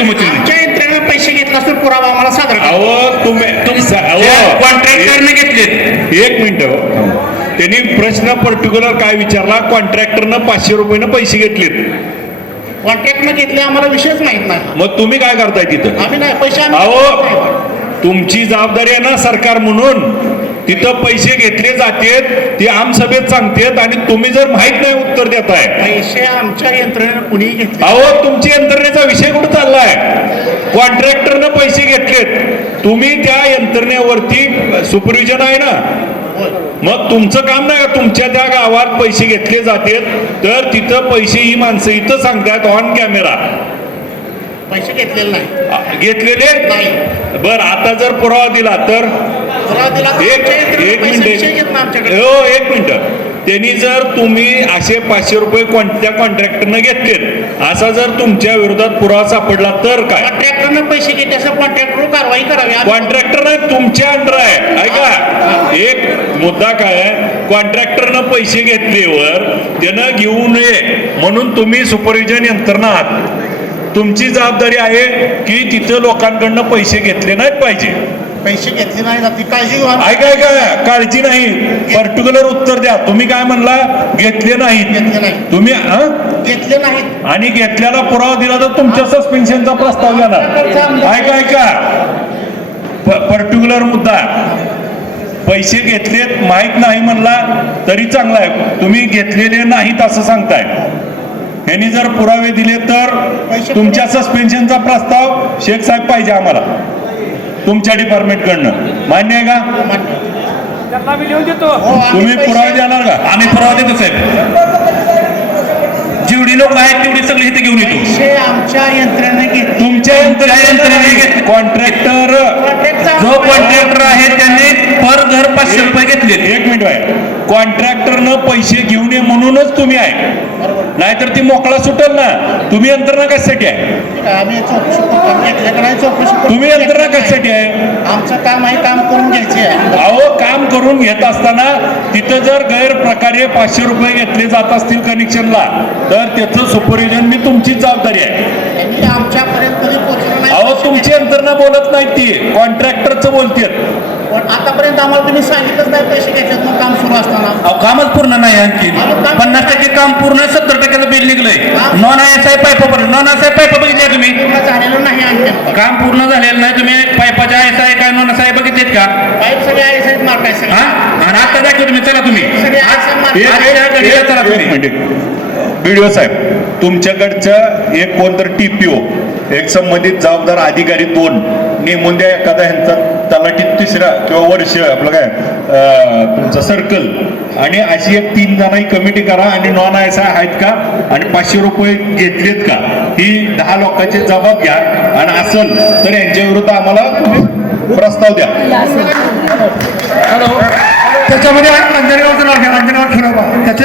आमच्या पैसे घेतला आम्हाला अहो तुम्ही घेतलेत. एक मिनिट हो. त्यांनी प्रश्न पर्टिक्युलर काय विचारला? कॉन्ट्रॅक्टरनं पाचशे रुपयेनं पैसे घेतलेत. कॉन्ट्रॅक्टनं घेतले आम्हाला विषयच माहीत नाही. मग तुम्ही काय करताय तिथं? आम्ही नाही पैसे अहो तुमची जबाबदारी आहे ना सरकार म्हणून. तिथं पैसे घेतले जातेत ते आमसभेत सांगतेत आणि तुम्ही जर माहीत नाही उत्तर देताय. पैसे आमच्या यंत्रणेनं कुणी घेतले अहो तुमची यंत्रणेचा विषय कुठं चाललाय? कॉन्ट्रॅक्टरनं पैसे घेतलेत. तुम्ही त्या यंत्रणेवरती सुपरविजन आहे ना? मग तुमचं काम नाही का? तुमच्या त्या गावात पैसे घेतले जातेत तर तिथं पैसे ही माणसं इथं सांगतात ऑन कॅमेरा पैसे घेतलेले नाही. घेतलेले? नाही. बर आता जर पुरावा दिला तर? एक मिनिट. घेत हो एक मिनिट. त्यांनी जर तुम्ही असे पाचशे रुपये कोणत्या कॉन्ट्रॅक्टरनं घेतलेत असा जर तुमच्या विरोधात पुरावा सापडला तर काय? कॉन्ट्रॅक्टरनं पैसे घेतले असं कॉन्ट्रॅक्टरवर कारवाई करावी. कॉन्ट्रॅक्टर तुमच्या अंडर आहे. ऐका. एक मुद्दा काय आहे? कॉन्ट्रॅक्टरनं पैसे घेतलेवर त्यानं घेऊ नये. म्हणून तुम्ही सुपरविजन यंत्रणा आहात. तुमची जबाबदारी आहे की तिथं लोकांकडनं पैसे घेतले नाहीत पाहिजे. पैसे घेतले नाही ना ती काळजी घेऊ आम्ही. ऐका ऐका. काळजी नाही. पर्टिक्युलर उत्तर द्या. तुम्ही काय म्हणला? घेतले घेतले नाही. तुम्ही हं? घेतले नाहीत. आणि घेतल्याला पुरावा दिला तर तुमच्या सस्पेन्शनचा प्रस्ताव देणार. ऐका ऐका. पर्टिक्युलर मुद्दा. पैसे घेतलेत माहीत नाही म्हणला तरी चांगला आहे. तुम्ही घेतलेले नाहीत असं सांगताय. यांनी जर पुरावे दिले तर तुमच्या सस्पेन्शनचा प्रस्ताव शेख साहेब पाहिजे आम्हाला. तुमच्या डिपार्टमेंटकडनं मान्य आहे का? त्यांना मी लिहून देतो. हो, तुम्ही पुरावे देणार का? आम्ही पुरावा देतो साहेब. जेवढी लोक आहेत तेवढी सगळी इथे घेऊन येतो. आमच्या यंत्रणेने घेतले तुमच्या यंत्रणेने. कॉन्ट्रॅक्टर जो कॉन्ट्रॅक्टर आहे त्यांनी पर घर पाचशे रुपये घेतले एक मिनिट आहे कॉन्ट्रॅक्टरनं पैसे घेऊ नये म्हणूनच तुम्ही आहे. नाहीतर ती मोकळा सुटल ना. तुम्ही यंत्रणा कशासाठी आहे. तुम्ही यंत्रणा कशासाठी आहे? आमचं काम आहे काम करून घ्यायचे आहे. अहो काम करून घेत असताना तिथं जर गैरप्रकारे पाचशे रुपये घेतले जात असतील कनेक्शनला तर त्याचं सुपरविजन मी तुमचीच जबाबदारी आहे. आमच्यापर्यंत अहो तुमची यंत्रणा बोलत नाही ती. कॉन्ट्रॅक्टरचं बोलतेत. पण आतापर्यंत आम्हाला तुम्ही सांगितलंच नाही पैसे घेतलेत मग काम सुरू असताना. अहो, कामच पूर्ण नाही आणखी. पन्नास टक्के काम पूर्ण सत्तर टक्क्याचं bill निघलंय. Non I S I pipe non I S I pipe बघितले तुम्ही? पूर्ण झालेलं नाही आणखी काम पूर्ण झालेलं नाही. तुम्ही पाईपाच्या आय एस आय काय नॉन एस आय बघितलेत का? पाईप सगळे आहे साहेब मार्क आहे सगळे. हा? आणि आता दाखव तुम्ही. चला तुम्ही. सगळे मार्क आजच्या घडीला चला एक- तुम्ही. एक मिनिट व्हिडिओ साहेब तुमच्याकडचं एक कोणतर टीपीओ एक संबंधित जबाबदार अधिकारी दोन नेमून द्या एखादा ह्यांचा. तलाठी तिसरा किंवा वर्ष आपलं काय तुमचं सर्कल आणि अशी एक तीन जणांची कमिटी करा आणि नॉन आय एस आय आहेत का? आणि पाचशे रुपये घेतलेत का? ही दहा लोकांचे जबाब घ्या आणि असल तर यांच्या विरुद्ध आम्हाला प्रस्ताव द्या. त्याच्यामध्ये अंजनगावचं नाव घ्या. अंजनगाव ठिरोबा त्याचे